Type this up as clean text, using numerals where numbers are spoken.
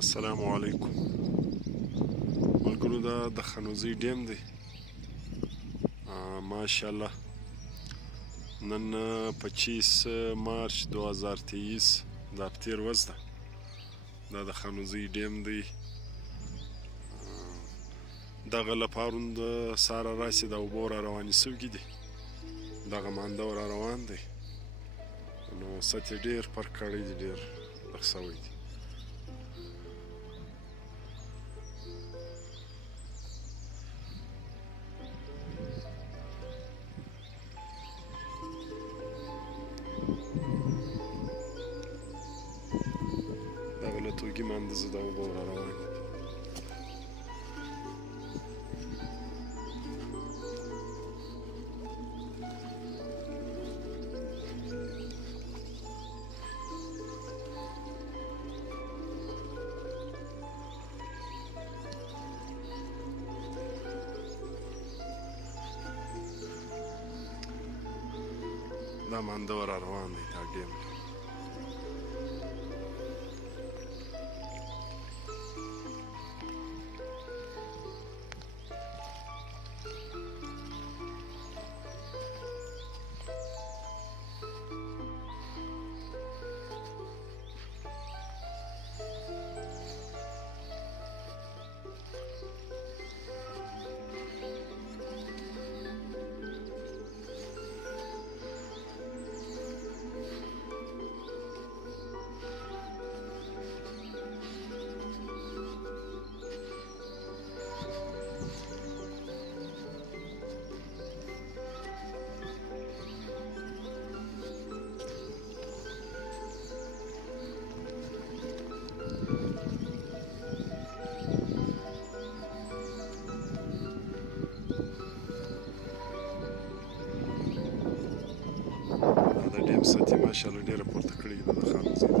السلام علیکم ملګرو دا د خانوزۍ ډیم دی ماشاءالله نن 25 مارچ 2023 د هفتې ورځ ده دا د خانوزۍ ډیم دی دغه له پرون د سهاره راسې د اوبو را روانې سوي دي دغه مانده را روان دی نو سطح یې ډېر فرق کړی دی ډېر لږ سوی دی دغه له توګي مانده زه د اوبو را روان دي دا مانده را روان دی دا ډیم د ډیم سطحې ماشاءالله ډېره پورته کړې ده د خانوزۍ